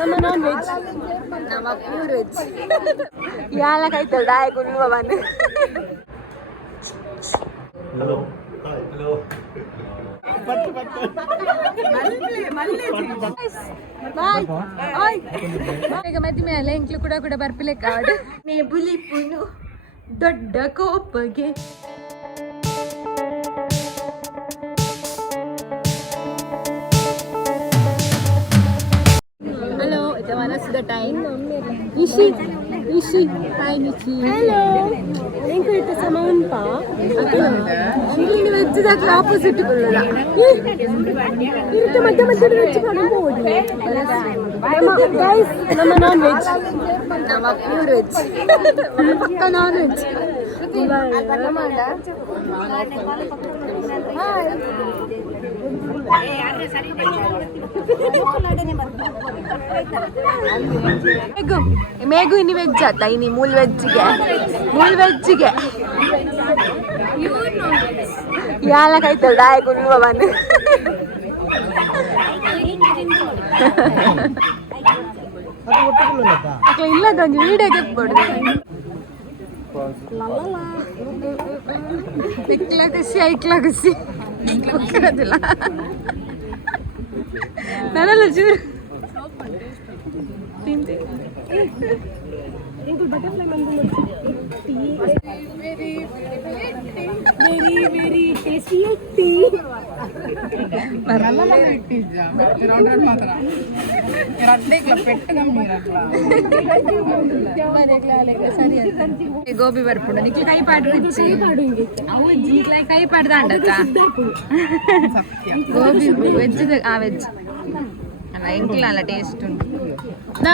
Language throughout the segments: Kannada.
ನಮ್ಮ ನಾನ್ ವೆಜ್ ನಮ್ಮ ಪ್ಯೂರ್ ವೆಜ್ ಯಾಲಕಾಯ್ತಲ್ಲ ದಾಯ ಕುಲ್ವ ಬಂದು ಹಲೋ ಹಲೋ ಈಗ ಮದ್ದೆ ಮೇಲೆ ಇಂಕ್ಲು ಕೂಡ ಕೂಡ ಬರ್ಪಿಲೆ ಕಾಡು ನೇ ಬುಲಿ ಪುನು ದೊಡ್ಡ ಕೋಪಗೆ ಹಲೋ ಇದು ಮನಸ್ಸಿದ ಟೈಮ್ ನಿಶಿ ನಿಶಿ ಹಾಯ್ ನಿಶಿ ಹಲೋ ನಿಂಗೆ ಇಟ್ಟು ಸಮ ಉಂಟಾ ನೀನು ವೆಜ್ಜದಾಗಿ ಆಪೋಸಿಟ್ ಬರೋಲ್ಲ ಇರುತ್ತೆ ಮಧ್ಯ ಮಧ್ಯದ ವೆಜ್ ಕಾಣಬಹುದು ಗೈಸ್ ನಮ್ಮ ನಾನ್ ವೆಜ್ ನಮ್ಮ ಪ್ಯೂರ್ ವೆಜ್ ಪಕ್ಕ ನಾನ್ ವೆಜ್ ಮೇಘು ಇನ್ನು ವೆಜ್ ಆತ ಇನಿ ಮೂಲ್ ವೆಜ್ಜಿಗೆ ಯಾಲಕಾಯ್ತಲ್ಲ ದಾಯ ಕುಲ್ವ ಬಂದು ಇಲ್ಲದೊಂದು ವಿಡಿಯೋಗೆ ಕೊಡುದು ಇಕ್ಲ ಖುಷಿ ಗೊತ್ತಿರೋದಿಲ್ಲ ನಾನಲ್ಲ ಚೂರು ತಿಂತೆ ವೆರಿ ಟೇಸ್ಟಿ ಟೀ ಗೋಬಿ ಬರ್ಪುಂಡು ನಿಕ್ಲಿ ಕೈ ಪಾಡು ಕೈ ಪಾಡ್ದ ಗೋಬಿ ವೆಜ್ ಆ ವೆಜ್ ಅಲ್ಲ ಎಂಕ್ಲ ಅಲ್ಲ ಟೇಸ್ಟ್ ಉಂಟು ನಾ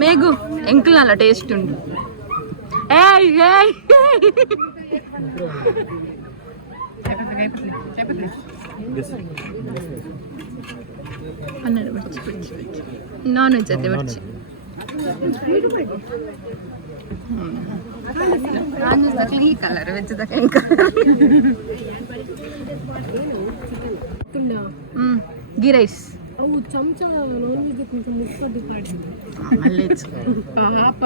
ಮೇಘು ಎಂಕ್ಲ ಅಲ್ಲ ಟೇಸ್ಟ್ ಉಂಟು ಏಯ್ ಏಯ್ ಹನ್ನೆರಡು ಬರ್ಚಿ ನಾನ್ ವೆಜ್ ಅದೇ ಬರ್ಚಿ ನಾನ್ ವೆಜ್ ತಕ್ಲಿ ಈ ಕಲರ್ ವೆಜ್ ತಕ್ಲಿ ಈ ಕಲರ್ ಗೀ ರೈಸ್ ಅವು ಚಮಚ ನಾನ್ ವೆಜ್ ಮುಕ್ಕೊಡ್ಡಿ ಪಾಪ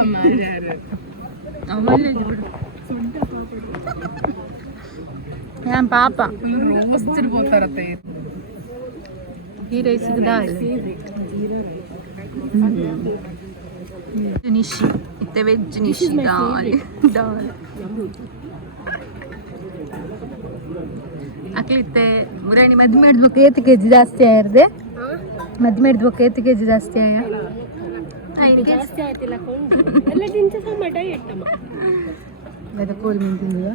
ಪಾಪ ಈ ರೈಸಿಗೆ ದಾಲ್ ನಿಶಿ ಇತ್ತೆ ವೆಜ್ ನಿಶಿ ದಾಲ್ ಅಕ್ಲಿತ್ತೆ ಮುರೇಣಿ ಮದ್ವೆ ಮಾಡಿದ್ಬೇಕು 8 kg ಜಾಸ್ತಿ ಆಗಿರ್ದೆ ಮದ್ವೆ ಮಾಡಿದ್ಬೇಕು 8 kg ಜಾಸ್ತಿ ಆಗ ಜಾಸ್ತಿ ಆಯ್ತಿಲ್ಲ ಎಲ್ಲ ತಿಂತ ಟೊಮೆಟ ಇಟ್ಟಮ್ಮ ಅದು ಕೋಳಿ ಮೀನು ತಿಂದಿವ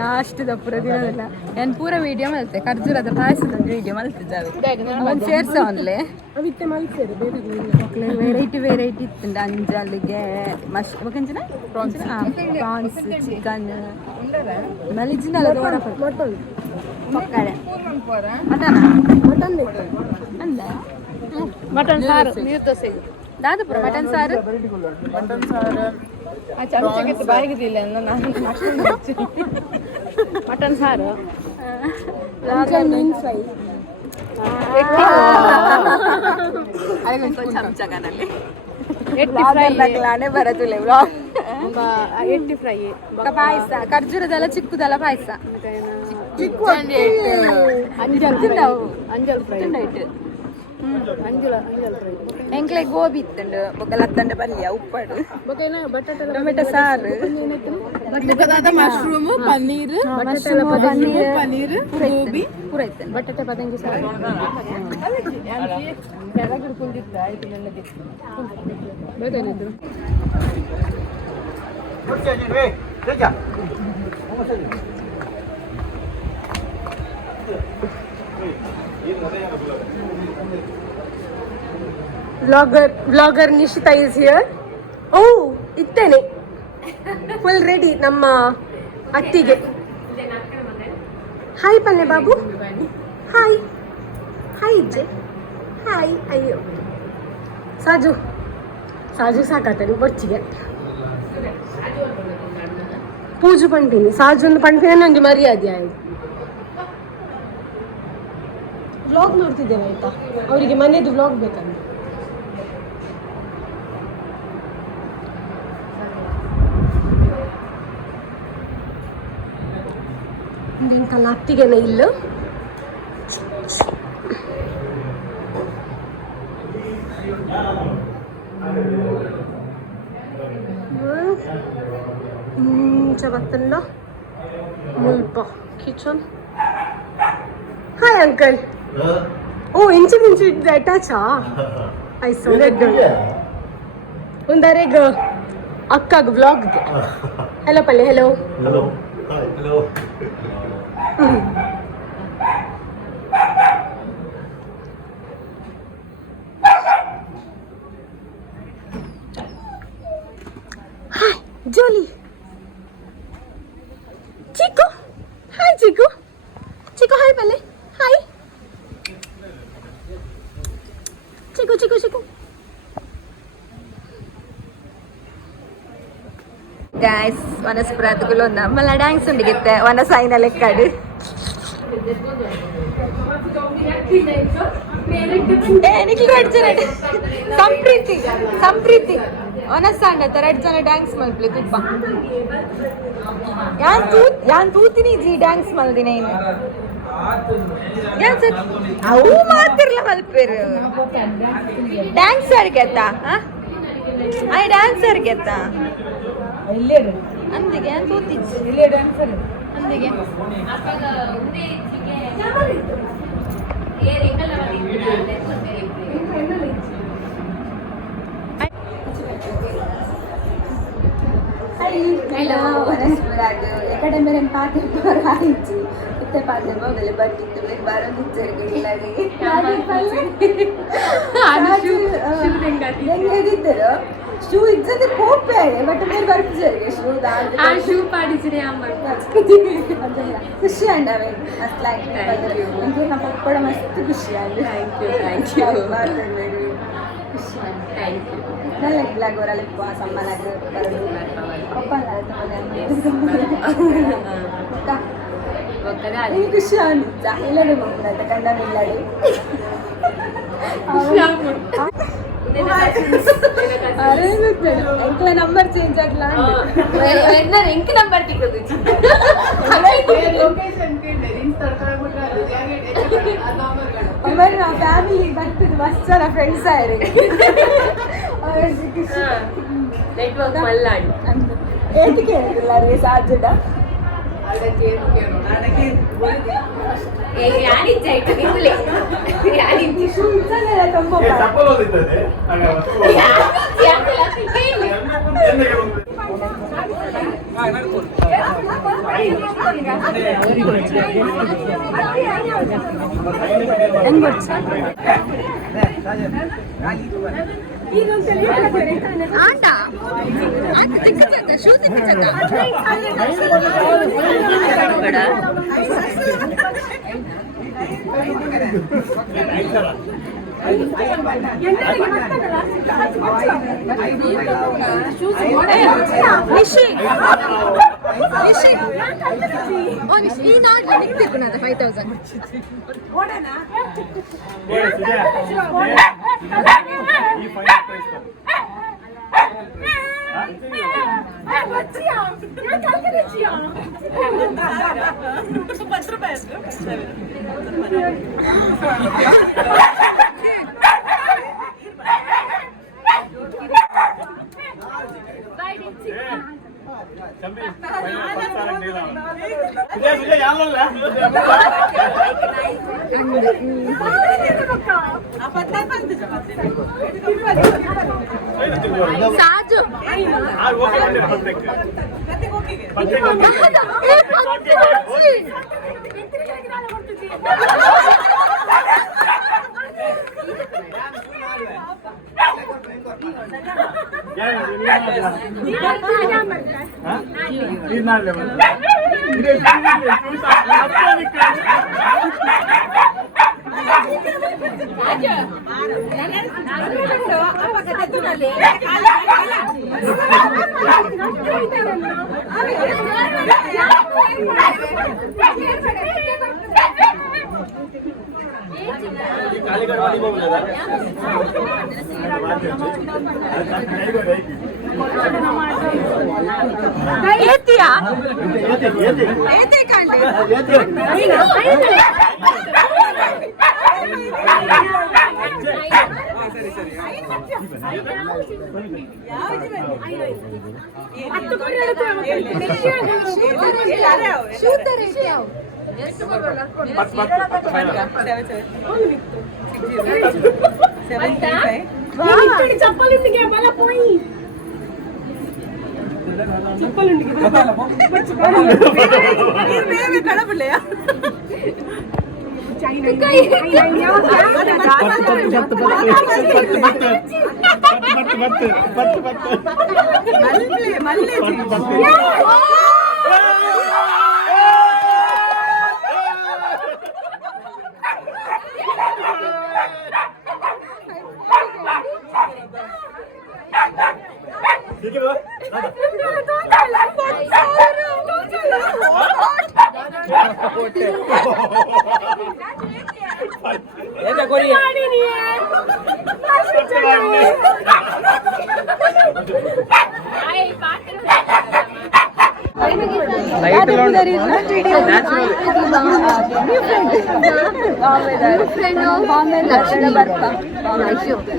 ಲಾಸ್ಟ್ ಪೂರ ದಿನದಲ್ಲ ನಾನು ಪೂರ ವಿಡಿಯೋ ಮಲ್ತೆ ಖರ್ಜೂರದ ಪಾಯಸದ ವಿಡಿಯೋ ಮಲ್ತಿದ್ದಾವೆ ಒಂದು ಸೇರ್ಸ ಅವನ್ಲೆ ಅವಿತ್ತೆ ಮಲ್ತೇರು ಬೇರೆ ವೆರೈಟಿ ಇತ್ತುಂಡು ಅಂಜಲ್ಲಿಗೆ ಕಂಚಿನ ಪ್ರಾನ್ಸ್ ಚಿಕನ್ ಮಲಿಜಿನಲ್ಲ ಮಟನ್ ಮಕ್ಕಳೆ ಮಟನ್ ಅಂದ ಮಟನ್ ಸಾರು ನೀರು ದೋಸೆ ದಾದಪುರ ಮಟನ್ ಸಾರು ಆ ಚಮಚಕ್ಕೆ ಬಾಯಿಗಿದಿಲ್ಲ ನಾನು ಮಟನ್ ಸಾರು ಮೀನ್ ಫ್ರೈ ಚಮಚಗನಲ್ಲಿ ಬರದಿಲ್ಲ ಎಟ್ಟಿ ಫ್ರೈ ಪಾಯಸ ಖರ್ಜೂರದಲ್ಲ ಚಿಕ್ಕದಲ್ಲ ಪಾಯಸ ಅಂಜಲ್ ಫ್ರೈ ಎಂಕ್ಲೆ ಗೋಬಿ ಇತ್ತಂಡು ಬೊಕ್ಕಲತ್ತಂಡ ಪಲ್ಯ ಉಪ್ಪಡು ಟೊಮೆಟೊ ಸಾರು ಮಶ್ರೂಮ್ ಪನ್ನೀರ್ ಪನ್ನೀರ್ ಗೋಬಿ ಪೂರೈತೆ ಬಟಾಟೆ ಪದಂಗಿ ಸಾರು Vlogger Nishita is here. Oh, ittene. Full ready ನಮ್ಮ ಅತ್ತಿಗೆ. ಹಾಯ್ ಪನ್ನೆ ಬಾಬು. ಹಾಯ್. ಹಾಯ್ ಇಜ್ಜೆ. ಹಾಯ್ ಅಯ್ಯೋ. ಸಾಜು ಸಾಕಾಗ್ತದೆ ಬೊಚ್ಚಿಗೆ. ಪೂಜು ಪಂಪಿನಿ ಸಾಜು ಒಂದು ಪಂಪಿನ ನನಗೆ ಮರ್ಯಾದೆ ಆಯ್ತು. ವ್ಲಾಗ್ ಮಾಡ್ತಿದ್ದೇವೆ ಆಯ್ತಾ, ಅವರಿಗೆ ಮನೆಯದು ವ್ಲಾಗ್ ಬೇಕಂತ. ಇಂಕಲ್ಲ ಅತ್ತಿಗೆನ ಇಲ್ಲು ಬತ್ತಲ್ಲ ಮುಲ್ಪ ಕಿಚನ್. Hi uncle. ಓ ಇಂಚು ಮಿಂಚು ಅಟ್ಯಾಚಾ ಐಸು ಒಂದರೆಗ ಅಕ್ಕಾಗ ವ್ಲಾಗ್ಗೆ. ಹಲೋ ಪಲ್ಲೆ. Hello Hello. Hi. Hello. Hi ಜೋಲಿ. ಚಿಕ್ಕು ಹಾಯ್ ಚಿಕ್ಕು. ಚಿಕ್ಕು ಹಾಯ್ ಪಲ್ಲೆ. ಹಾಯ್ ಚಿಕ್ಕು ಚಿಕ್ಕು ಚಿಕ್ಕು. ഗൈസ് വനസ്പ്രാത്തുക്കുള്ള നമ്മളെ ഡാൻസ് ഉണ്ടിക്കത്തെ വനസൈന ലെക്കാട് എനിക്ക് കടിച്ചിട്ട് സംപ്രീತಿ സംപ്രീತಿ ವನಸ್ಸಾಂಡ ಎರಡು ಜನ ಡ್ಯಾನ್ಸ್ ಮಲ್ಪ್ಲಿ ತುಪ್ಪ ಯಾನ್ ತೂತಿನಿ ಜಿ ಡ್ಯಾನ್ಸ್ ಮಲ್ದಿನ ಇನ್ನು ಅವು ಮಾತಿರ್ಲ ಮಲ್ಪೇರು ಡ್ಯಾನ್ಸರ್ ಗೆತ್ತಾ ಆಯ್ ಡ್ಯಾನ್ಸರ್ ಗೆತ್ತಾ ಅಂದಿಗೆ ನಾನು ತೂತಿಚ್ಚಿ ಇಲ್ಲೇ ಡ್ಯಾನ್ಸರ್ ಅಂದಿಗೆ హలో వనస్పరాలు ఎక్కడ మీరు పాత రాయించి ఇట్టే పాత మొదలు బట్టిట్టు మీరు బారం ఇచ్చారు ఇలాగే ಹೆಂಗಿದ್ದರು ಶೂ ಇಜ್ಜದೆ ಕೋಪೆ ಬಟ್ మీరు ಬರ್ಪಿಸಿರಿ ಶೂ ಆ ಶೂ ಪಾಡಿಸಿರಿ ಖುಷಿ ಅಂಡವೆ ಅಸ್ಲ ನನಗೆ ನಮ್ಮ ಕೂಡ ಮಸ್ತ್ ಖುಷಿ ಆಗಿ ಥ್ಯಾಂಕ್ ಯು ಖುಷಿ ಥ್ಯಾಂಕ್ ಯು നല്ല ഇല്ലാಗ ഒരാളെ പോവാൻ സമ്മാനക്ക് ಖುಷಿಯಾಗಿ ಇಲ್ಲದೆ ಹೋಗ್ಬಿಡತ್ತೆ ಕಂಡನಿಲ್ಲದೆ ಎಂಕ್ಲ ನಂಬರ್ ಚೇಂಜ್ ಆಗ್ಲಾ ಎಂಕ್ ನಂಬರ್ ಟಿಕ್ಕದು ನಾ ಫ್ಯಾಮಿಲಿ ಬರ್ತಿದ್ದು ಮಸ್ತ್ ಜನ ಫ್ರೆಂಡ್ಸ್ ಆಯ್ರಿ ನೆಟ್ವರ್ಕ್ ಮಲ್ಲಾಡಿ ఏంటి కేరళ రే సాజడ ಏತಿಯಾ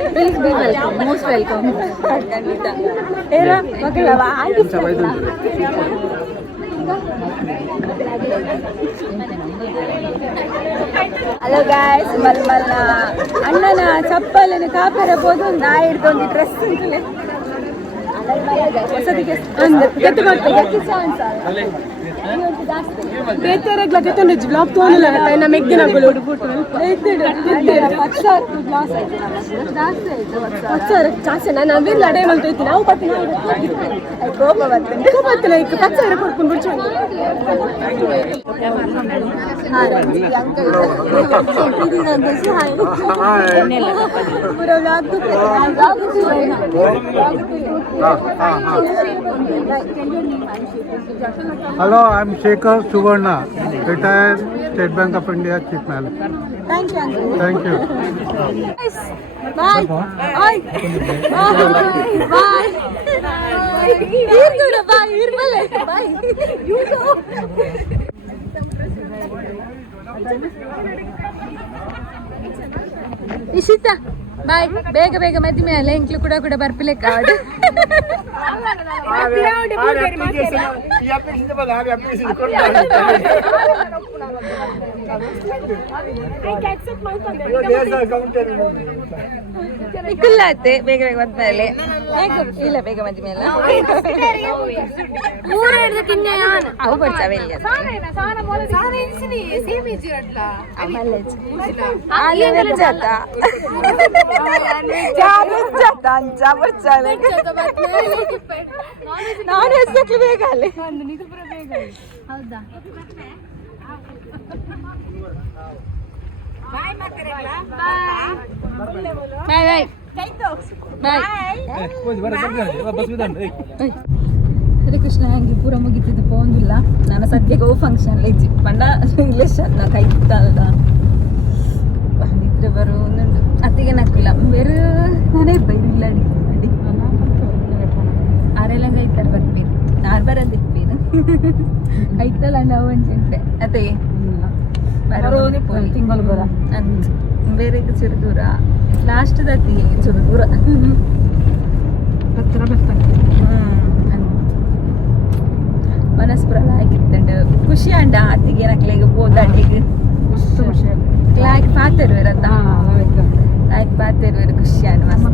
Please be welcome, most welcome. Era, magalava. Hello guys, malmala. Annana chappalene kaapirabodhu na hirdondu dress untule. ಹೊಸದಿಗೆ ಗೆದ್ದು ಮಾಡ್ತಾರೆ ಚಾನ್ಸ್ ಬೇತರೆಗ್ಲ ಗೆತ್ತೊಂದು ಬ್ಲಾಗ್ ತೋನಲ್ಲ ನಮ್ಮ ಎಗ್ಗಿನಗಳು ಹುಡುಗುಟ್ಟು ಜಾಸ್ತಿ ನಾನು ಅವಿರ್ಲ ಅಡೇ ಮಲ್ತೈತಿ ನಾವು ಪತ್ತಿ ಕೋಪ ಬರ್ತೇನೆ ಈಗ ಪಚ್ಚ ಕೊಡ್ಕೊಂಡು ಬಿಡ್ಚ Hello, I'm Shekhar Suvarna, retired State Bank of India Chief Manager. Thank you. Thank you. Bye. Bye. Bye. Bye. You go. Ishita ಬಾಯ್ ಬೇಗ ಬೇಗ ಮದ್ಮೆ ಅಲ್ಲ ಇಂಕ್ಲು ಕೂಡ ಬರ್ಪಿಲೆ ಕಾಡ್ ಇಕ್ಕುಲ್ಲಾತೆ ಬೇಗ ಬೇಗ ಮದ್ಮೇಲೆ ಇಲ್ಲ ಬೇಗ ಮದ್ಮೆ ಅಲ್ಲ ಅವು ಬರ್ತಾವೆ ಇಲ್ಲಿ ನಾನು ಎಷ್ಟಕ್ಕೆ ಬೇಗ ಅಲ್ಲೇ ಹೌದಾ ಬಾಯ್ ಹರೇ ಕೃಷ್ಣ ಹಂಗೆ ಪೂರ ಮುಗಿತಿದ್ದು ಪೋಂದಿಲ್ಲ ನಾನು ಸದ್ಯಕ್ಕೆ ಫಂಕ್ಷನ್ ಇಜ್ಜಿ ಪಂಡ ರಿಲೇಷನ್ ನಾ ಕೈ ತಲ್ದ ಬಂದಿದ್ರೆ ಬರೋನುಂಡು ಅತ್ತಿಗೆ ನಕ್ಕಿಲ್ಲ ಬೇರೆ ನಾನೇ ಬೈರಿಲ್ಲ ಅಡಿ ಆರೆಲ್ಲ ಕೈತಾರೆ ಬರ್ಬೇಕು ನಾನು ಬರಂದಿಪ್ಪೇನು ಕೈತಲ್ಲ ನಾವು ಅಂಚೆ ಅದೇ ತಿಂಗಳು ಬರ ಅಂತ ಬೇರೆ ಚೂರು ದೂರ ಲಾಸ್ಟ್ ದತ್ತಿಗೆ ಚೂರು ದೂರ ಮನಸ್ಪುರ ಆಗಿತ್ತಂಡು ಖುಷಿ ಅಂಡ ಅತ್ತಿಗೆ ನಕ್ಲೆಗೆ ಹೋದಂಡಿಗೆ ಲಾಯ್ಕ್ ಪಾತರು ಇರತ್ತ ಲಾಯ್ಕ್ ಪಾತರು ಇರು ಖುಷಿ ಅಂಡ್ ಮಸ್ತ್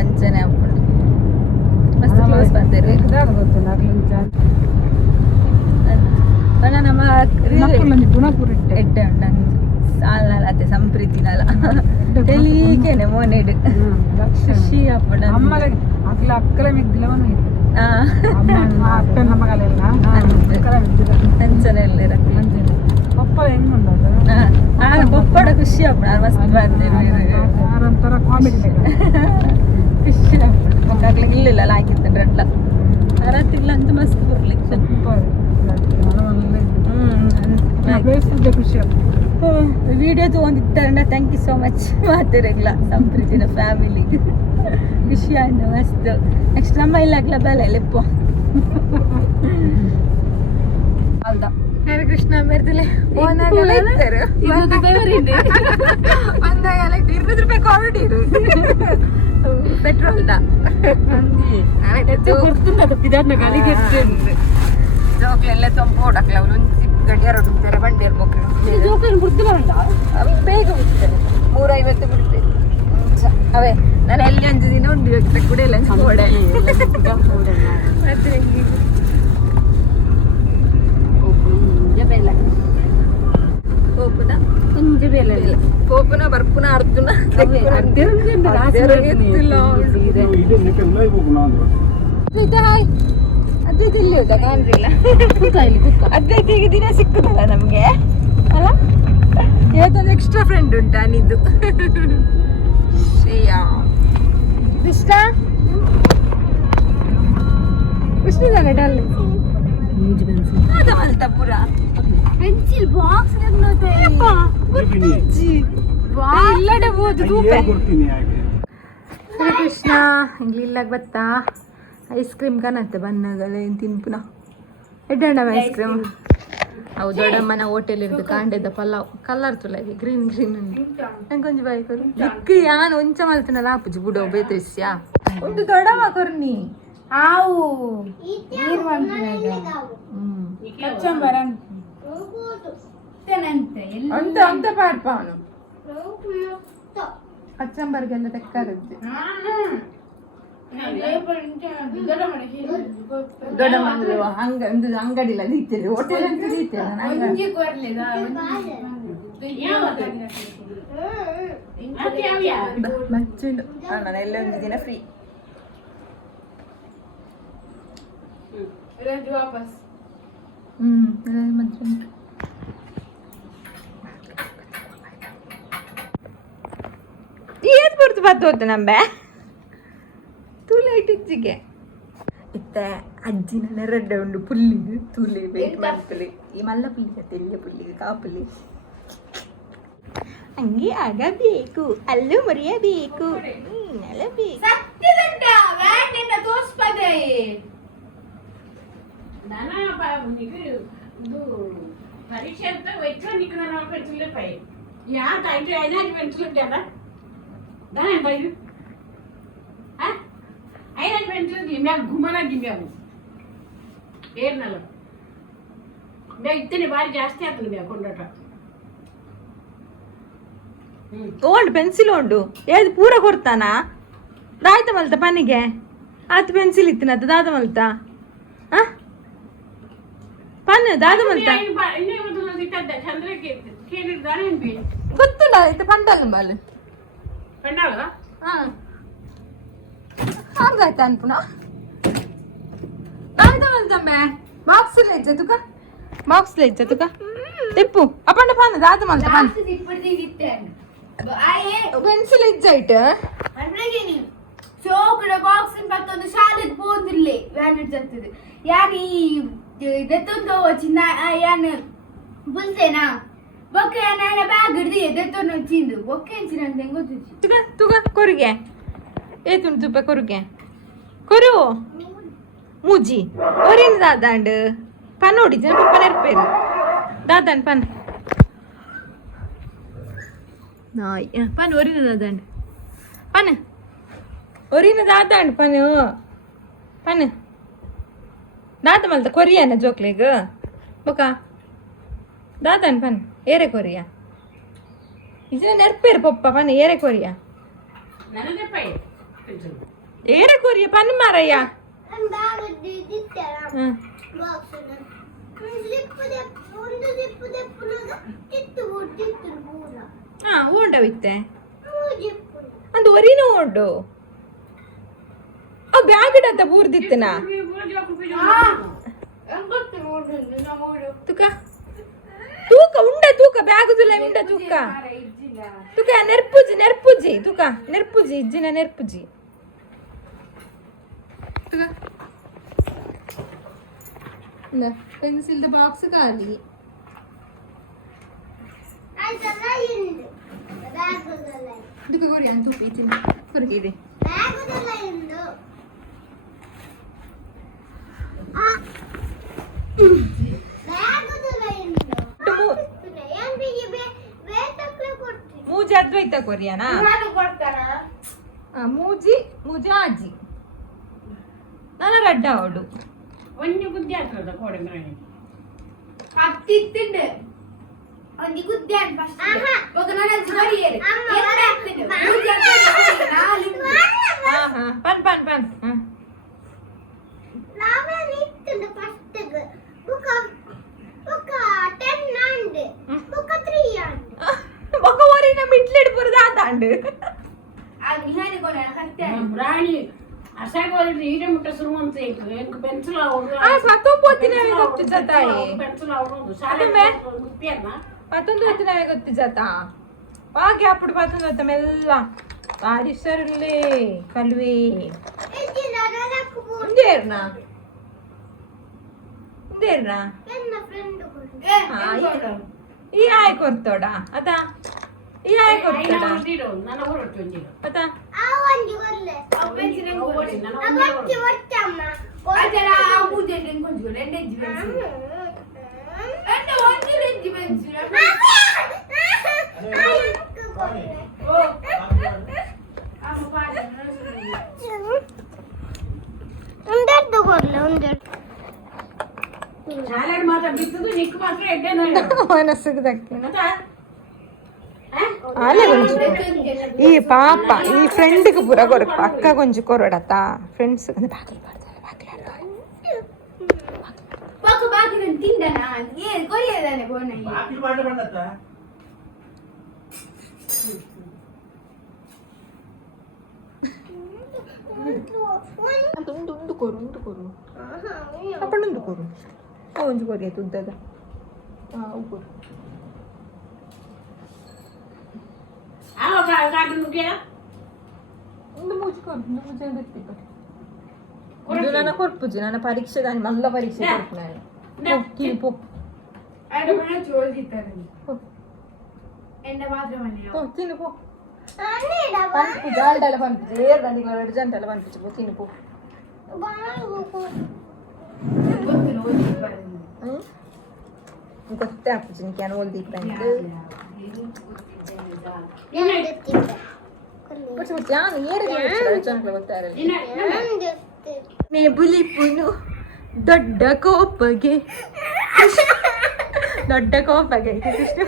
ಅಂಚನೆ ಹಾಕೊಂಡು ಮಸ್ತ್ ಕ್ಲೋಸ್ ಪಾತರು ನಮ್ಮ ಎಡ್ಡೆ ಉಂಟು ಸಾಲತ್ತೆ ಸಂಪ್ರೀತಿನಲ್ಲ ತೆಲೀಕೆನೆ ಮೋನೆಡು ಖುಷಿ ಹಾಕೊಂಡು ಅಂಚನೆ ಎಲ್ಲ ಇರತ್ತೆ ಪಪ್ಪಡ ಖುಷಿ ಹಾಕೊಂಡು ಮಸ್ತ್ ಬರ್ತೇವೆ ಖುಷಿ ಹಾಕೊಂಡು ಮಕ್ಕಳಿಗೆ ಇಲ್ಲಿಲ್ಲ ಹಾಕಿತ್ತು ರೆಡ್ಲ ರಾತ್ರಿಲ್ಲ ಅಂತ ಮಸ್ತ್ ಬರ್ಲಿಕ್ಕೆ ಖುಷಿ ವಿಡಿಯೋ ತೊಗೊಂಡಿದ್ದಾರಣ್ಣ. Thank you so much. ಮಾತಿರಲ್ಲ ಸಂಪ್ರೀತಿನ ಫ್ಯಾಮಿಲಿಗೆ ಖುಷಿ ಅಣ್ಣ ಮಸ್ತ್. ನೆಕ್ಸ್ಟ್ ನಮ್ಮ ಇಲ್ಲಾಗ್ಲ ಬೆಲೆ ಲೆಪ್ಪು ಅಲ್ದ ಹರೇ ಕೃಷ್ಣ ಬೇರ್ದಲೆ ಓನಾಗಲ್ಲ ಇರ್ತಾರೆ 200 ರೂಪಾಯಿ ಒಂದಾಗಲ್ಲ 200 ರೂಪಾಯಿ ಕೊರಡಿರು ಪೆಟ್ರೋಲ್ದ ಜೋಕ್ಲೆಲ್ಲ ತಂಪು ಓಡಕ್ಲ ಅವ್ರು ಗಡಿಯಾರ ಹೊಡ್ತಾರೆ ಬಂಡಿ ಇರ್ಬೇಕು ಅవి ಬೇಗ ಬಿಡ್ತಾರೆ 350 ಬಿಡ್ತೇವೆ ಅವೇ ನಾನು ಎಲ್ಲಿ ಅಂಜು ದಿನ ಉಂಡು ಕೂಡ ಇಲ್ಲ ಓಡೆ ಮತ್ತೆ ಕೋಪುನ ಬರ್ಪುನ ಅರ್ಜುನ ಅದ್ವೈತ ಇಲ್ಲಿ ಹೋದ ಕಾಣ್ರಿಲ್ಲ ಅದ್ವೈತ ಈಗ ದಿನ ಸಿಕ್ಕುದಲ್ಲ ನಮ್ಗೆ ಅಲ್ಲ. ಇವತ್ತೊಂದು ಎಕ್ಸ್ಟ್ರಾ ಫ್ರೆಂಡ್ ಉಂಟಾ ನಿದ್ದು ಶ್ರೇಯಾ ಕೃಷ್ಣ ಕೃಷ್ಣದಾಗ ಡಲ್ ಅದ ಮಲ್ತಾಪುರ ಪೆನ್ಸಿಲ್ ಬಾಕ್ಸ್ ಇಲ್ಲಡೆ ಹೋದು ಹರೇ ಕೃಷ್ಣ ಇಲ್ಲಿಲ್ಲಾಗ ಬತ್ತಾ ಐಸ್ ಕ್ರೀಮ್ ಕಾಣತ್ತೆ ಬನ್ನಾಗಲ್ಲ ಏನು ತಿನ್ಪುನ ಎಡ್ಡಣ್ಣ ಐಸ್ ಕ್ರೀಮ್ ಅವು ದೊಡ್ಡಮ್ಮನ ಹೋಟೆಲ್ ಇರ್ದು ಕಾಂಡೆದ ಪಲಾವ್ ಕಲರ್ ತುಲಾಗಿ ಗ್ರೀನ್ ಗ್ರೀನ್ ಉಂಟು ನಂಗೊಂದು ಬಾಯಿ ಕೊರು ದಿಕ್ಕಿ ಯಾನ್ ಒಂಚ ಮಲ್ತನಲ್ಲ ಆಪುಜಿ ಬುಡೋ ಬೇತಸ್ಯಾ ಒಂದು ದೊಡ್ಡಮ್ಮ ಕೊರ್ನಿ ಆವು ಅಂತ ಅಂತ ಪಾಡ್ಪ ಅವನು ಕಚ್ಚಂಬರ್ಗೆಲ್ಲ ತೆಕ್ಕಾರದ್ದು ದೊಡ್ಡ ಮಂದ್ರು ಹಂಗ ಅಂಗಡಿಲ್ಲ ದೀತೇವೆ ಹೋಟೆಲ್ ಅಂತ ದೀತೇವೆ ನಾನು ಎಲ್ಲ ಒಂದು ದಿನ ಫ್ರೀ ಏನ್ ಬರ್ತು ಬರ್ತೋತ ನಂಬೆ ತೂಲೈಟ್ ಇಚ್ಚಿಗೆ ಇತ್ತ ಅಜ್ಜಿನ ನೆರಡ್ಡ ಉಂಡು ಪುಲ್ಲಿಗೆ ತೂಲೆ ವೇಟ್ ಮಾಡ್ತಲೆ ಈ ಮಲ್ಲ ಪುಲ್ಲಿಗೆ ತೆಲ್ಲೆ ಪುಲ್ಲಿಗೆ ಕಾಪುಲಿ ಹಂಗೆ ಆಗಬೇಕು ಅಲ್ಲೂ ಮರೆಯಬೇಕು ನಲಬೇಕು ಪರೀಕ್ಷೆ ಅಂತ ವೈದ್ಯ ನಿಖನ ಪೆನ್ಸಿಲ್ ಪೈ ಯಾ ಟೈಮ್ ಐದು ಪೆನ್ಸಿಲ್ ಇಟ್ಟಾರ दाना बाई हां आईना पेंसिल गिम्या घुमाना गिम्या ಏರ್ನಲ್ಲ ಬೇ ಇತ್ತನೆ ಬಾರಿ ಜಾಸ್ತಿ ಆಗ್ತದೆ ಬೇ ಕೊಂಡಟ ಓಲ್ಡ್ ಪೆನ್ಸಿಲ್ ಉಂಡು ಏದು ಪೂರ ಕೊಡ್ತಾನ ದಾಯ್ತ ಮಲ್ತ ಪನಿಗೆ ಆತ ಪೆನ್ಸಿಲ್ ಇತ್ತಿನ ದಾದ ಮಲ್ತ ಪನ್ ದಾದ ಮಲ್ತ ಇನ್ನೇ ಒಂದು ಇತ್ತದ ಚಂದ್ರಕ್ಕೆ ಕೇಳಿದಾರೆ ಏನ್ ಬೇ ಗೊತ್ತಿಲ್ಲ ಇತ್ತ ಪಂಡಲ್ ಬಾಲ್ ಪಂಡಾಳ ಹಂಗಾಯ್ತ ಅನ್ಪುನ ದಾಯ್ತ ಮಲ್ತಮ್ಮೆ ಬಾಕ್ಸ್ ಇಲ್ಲ ಇಜ್ಜ ತುಕ ಬಾಕ್ಸ್ ಇಲ್ಲ ಇಜ್ಜ ತುಕ ತಿಪ್ಪು ಅಪ್ಪಂಡ ಪಾನ ದಾದ ಮಲ್ತ ಪಾನ ಪೆನ್ಸಿಲ್ ಇಜ್ಜ ಇಟ್ಟ ಚೋಕಡ ಬಾಕ್ಸ್ ಮತ್ತೊಂದು ಶಾಲೆಗೆ ಹೋದಿರ್ಲಿ ವ್ಯಾನ್ ಇರ್ತದೆ ಯಾರು ಈ ಇದೊಂದು ಚಿನ್ನ ಯಾನು ಬುಲ್ಸೇನಾ ಬೊಕ್ಕೆ ನಾನು ಬ್ಯಾಗ್ ಹಿಡ್ದು ಎದೆತ್ತೊಂದು ಚಿಂದು ಬೊಕ್ಕೆ ಚಿನ್ನ ಅಂತ ಹೆಂಗ್ ಗೊತ್ತಿತ್ತು ತುಕ ತುಕ ಕೊರುಗೆ ಏತುಂಟು ತುಪ್ಪ ಕೊರುಗೆ ಕೊರು ಮೂಜಿ ಒರಿನ ದಾದಾಂಡ್ ಪನ್ ಹೊಡಿಜ ಪನ್ ಇರ್ಪೇರು ದಾದಾಂಡ್ ಪನ್ ನಾಯ್ ಪನ್ ಒರಿನ ದಾದಾಂಡ್ ಪನ್ ಒರಿನ ದಾದಾಂಡ್ ಪನ್ ಪನ್ ದಾದ ಮಲ್ತ ಕೊರಿಯಾನ ಜೋಕ್ಲೆಗ ಬೊಕ ದಾದಾಂಡ್ ಪನ್ ಏರೆ ಕೊರಿಯಾ ಇದನ್ನ ನೆರ್ಪೇರು ಪಪ್ಪ ಪನ್ ಏರೆ ಕೊರಿಯಾ ನನಗೆ ಪೈ ಏರೆ ಕೊರಿಯಾ ಪನ್ ಮಾರಯ್ಯ ಓಂಡವಿತ್ತೆ ಅಂದು ಒರಿನ ಓಂಡು ಆ ಬ್ಯಾಗ್ ಇಡಂತ ಬೂರ್ದಿತ್ತನ ತುಕ ತೂಕ ಉಂಡೆ ತೂಕ ಬ್ಯಾಗುದಿಲ್ಲ ಉಂಡೆ ತೂಕ ತುಕ ನೆರ್ಪುಜಿ ನೆರ್ಪುಜಿ ತುಕ ನೆರ್ಪುಜಿ ಇಜ್ಜಿನ ನೆರ್ಪುಜಿ ತುಕ ಪೆನ್ಸಿಲ್ದ ಬಾಕ್ಸ್ ಖಾಲಿ. ಇದಕ್ಕೆ ಕೊಡಿ ಅಂತ ಉಪ್ಪಿತೀನಿ ಕೊರಗಿದೆ. ಮೂಜಿ ಅದ್ವೈತ ಕೊರಿಯಾನಾ ಮೂಜಿ ಮೂಜಿ ಆಜಿ ನನ್ನ ರಡ್ಡ ಅವಡು ಒಂದು ಬುದ್ಧಿ ಆಗ್ತದ ಕೋಡೆ ಮರ ಹತ್ತಿತ್ತಿಂಡು ಒಂದು ಗುದ್ದ್ಯಾನ್ ಫಸ್ಟ್ ఒక నాన్న జోరియర్ ఎంత ಆಗ್ತಿದೆ ಮೂಜಿ ಆಗ್ತಿದೆ ನಾಲಿಂಗ್ ಪನ್ ಪನ್ ಪನ್ ನಾವೇ ನಿಂತಿಂದು ಫಸ್ಟ್ ಬುಕ 10 ಅಂಡ್ ಬುಕ 3 ಅಂಡ್ ఒక ఓరిన మిట్లెడ్ పురదాండు ఆ నిహాని కొన హత్య ರಾಣಿ ಅಸಾಗೋರಿ ನೀರೆ ಮುಟ್ಟ ಶುರು ಅಂತ ಎಂಕ್ ಪೆನ್ಸಿಲ್ ಅವರು ಆ ಸ್ವತಃ ಪೋತಿನವೆ ಗೊತ್ತಿದ್ದಾತಾಯಿ ಪೆನ್ಸಿಲ್ ಅವರು ಶಾಲೆ ಮುಟ್ಟಿಯನ್ನ ಮತ್ತೊಂದು ಹೊತ್ತಿನವೆ ಗೊತ್ತಿದ್ದಾತ ಹಾಗೆ ಅప్పుడు ಮತ್ತೊಂದು ಹೊತ್ತ ಮೆಲ್ಲ ಪಾರಿಸರ್ಲೆ ಕಲ್ವೆ ಇಂದೇರ್ನಾ ಇಂದೇರ್ನಾ ನನ್ನ ಫ್ರೆಂಡ್ ಈ ಆಯ್ ಕೊರ್ತೋಡ ಅದ ಈ ಆಯ್ ಕೊರ್ತೋಡ ನನ್ನ ಹೊರಟು ಒಂದಿರು ಅದ ಆ ಒಂದು ಗೊಲ್ಲೆ ಅಪ್ಪೆಚಿನ ಗೊಲ್ಲೆ ಅಪ್ಪಚ್ಚಿ ಒಟ್ಟಮ್ಮ ಓಜಲ ಆ ಮೂಜೆ ಕೊಂಜು ರೆಂಡೆ ಜಿವೆನ್ಸಿ ಎಂತ ಒಂದು ರೆಂಜಿ ವೆನ್ಸಿ ಓ ಅಮ್ಮ ಪಾಡ ಒಂದೆರಡು ಗೊಲ್ಲೆ ಒಂದೆರಡು ಶಾಲೆ ಮಾತ್ರ ಬಿತ್ತದು ನಿಕ್ಕು ಮಾತ್ರ ಎಡ್ಡೆ ಮನಸ್ಸಿಗೆ ದಕ್ಕಿನ ಈ ಪಾಪ ಈ ಫ್ರೆಂಡ್ಗೆ ಪೂರ ಕೊರಪ್ಪ ಅಕ್ಕ ಕೊಂಚ ಕೊರಡತ್ತ ಫ್ರೆಂಡ್ಸ್ ಬಾಗಿಲು ಬಾಕು ಬಾಗಿಲು ತಿಂದನ ಏ ಕೊರಿಯದಾನೆ ಬೋನ ಬಾಗಿಲು ಬಾಡ ಬಂದತ್ತ ಉಂದು ಕೊರು ಅಪ್ಪಣ್ಣೊಂದು ಕೊರು ಒಂಜು ಕೊರಿಯ ತುದ್ದದ ಉಪ್ಪು ನನ್ನ ಕೊರ್ಪುಜು ನನ್ನ ಪರೀಕ್ಷೆ ನಾನು ಮಲ್ಲ ಪರೀಕ್ಷೆ ಕೊಡ್ತು ನಾನು ಕಿರಿಪು ತಿನ್ನುಪು ಪನ್ಪುಜು ಆಲ್ಡೆಲ್ಲ ಪನ್ಪುಜು ಏರ್ದಂಡಿಗೆ 2 ಗಂಟೆಲ್ಲ ಪನ್ಪುಜು ತಿನ್ನುಪು ಗೊತ್ತೇ ಆಗ್ತದೆ ನಿಂಗೆ ಓಲ್ದಿಪ್ಪ ಬುಲಿ ಪುನು ದೊಡ್ಡ ಕೋಪಗೆ ಕೃಷ್ಣ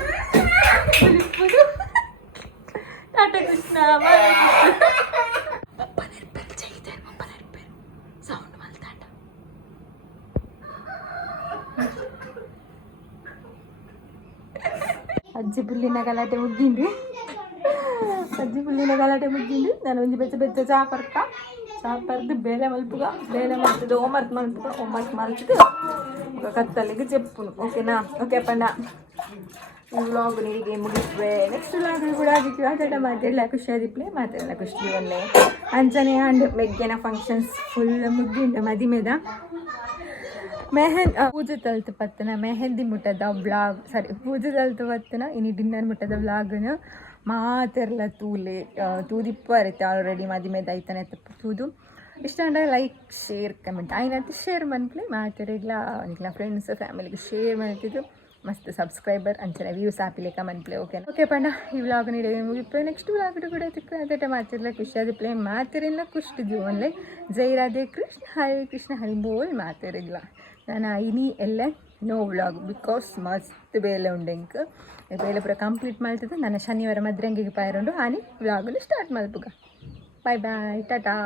ಬುಲಿ ಪುನು ಟಾಟ ಕೃಷ್ಣ ಸೌಂಡ್ ಮಲ್ತಾಂಡ ಅಜ್ಜಿ ಪುಲ್ಲಿನ ಗಲಾಟೆ ಮುಗ್ಗಿಂದು ನಾನು ಒಂಜಿ ಬೆಚ್ಚ ಚಾಪರ್ದು ಬೇಲೆ ಮಲ್ತದು ಹೋಮ್ವರ್ಕ್ ಮಲ್ತದು ಕತ್ತಲಿಗೆ ಚೆಪ್ಪುನು ಓಕೆನಾ ಓಕೆ ಅಪ್ಪಣ್ಣ ಈ ವ್ಲಾಗ್ ನೀರಿಗೆ ಮುಗಿಸ್ವೆ ನೆಕ್ಸ್ಟ್ ವ್ಲಾಗ್ ಕೂಡ ಆಗಿತ್ತು ಮಾತಾಡಲ ಖುಷಿಯಾದಿಪ್ಲೆ ಮಾತಾಡಲ ಖುಷಿ ಒಳ್ಳೆ ಅಂಚನೆ ಅಂಡ್ ಮೆಗ್ಗೆನ ಫಂಕ್ಷನ್ಸ್ ಫುಲ್ ಮುಗ್ಗಿಂಡು ಮದಿಮೆದ ಪೂಜೆ ತಲ್ತು ಪತ್ತನ ಮೆಹಂದಿ ಮುಟ್ಟದ ವ್ಲಾಗ್ ಪೂಜೆ ತಲ್ತು ಪತ್ತನ ಇನ್ನು ಡಿನ್ನರ್ ಮುಟ್ಟದ ವ್ಲಾಗ್ನ ಮಾತೆರ್ಲ ತೂದಿಪ್ಪರೈತೆ ಆಲ್ರೆಡಿ ಮದಿಮೆದ ಐತನೆ ತೂದು ಇಷ್ಟ ಅಂದ್ರೆ ಲೈಕ್ ಶೇರ್ ಕಮೆಂಟ್ ಆಯ್ನಂತ ಶೇರ್ ಮನ್ಪ್ಲೆ ಮಾತೆರಿಗ್ಲ ನಿಕ್ಲ ಫ್ರೆಂಡ್ಸ್ ಫ್ಯಾಮಿಲಿಗೆ ಶೇರ್ ಮಾಡ್ತಿದ್ದು ಮಸ್ತ್ ಸಬ್ಸ್ಕ್ರೈಬರ್ ಅಂಚನೆ ವ್ಯೂಸ್ ಆಪಿಲೆ ಕಮೆಂಟ್ಲೆ ಓಕೆ ಪಂಡ ಈ ವ್ಲಾಗ್ ನೀಡಿ ಮುಗಿಪ್ಲೆ ನೆಕ್ಸ್ಟ್ ವ್ಲಾಗ್ ಕೂಡ ತಿಕ್ಕ ಅದೇ ಮಾತಿರ್ಲ ಖುಷಿಯಾದಿಪ್ಲೆ ಮಾತೆರಿಲ್ಲ ಖುಷ್ಟಿದ್ವು ಒನ್ಲೆ ಜೈ ರಾಧೆ ಕೃಷ್ಣ ಹರಿ ಬೋಲ್ ಮಾತೆರಿಗ್ಲ ನಾನು ಇನಿ ಎಲ್ಲ ನೋ ವ್ಲಾಗ್ ಬಿಕಾಸ್ ಮಸ್ತ್ ಬೇಲೆ ಉಂಡೆಂಕ್ ಬೇಲೆ ಪೂರ ಕಂಪ್ಲೀಟ್ ಮಾಡ್ತದೆ ನಾನು ಶನಿವಾರ ಮದ್ರಂಗಿಗೆ ಪಾಯರುಂಡು ಆನಿ ವ್ಲಾಗಲ್ಲಿ ಸ್ಟಾರ್ಟ್ ಮಲ್ಪುಗ ಬಾಯ್ ಟಾಟಾ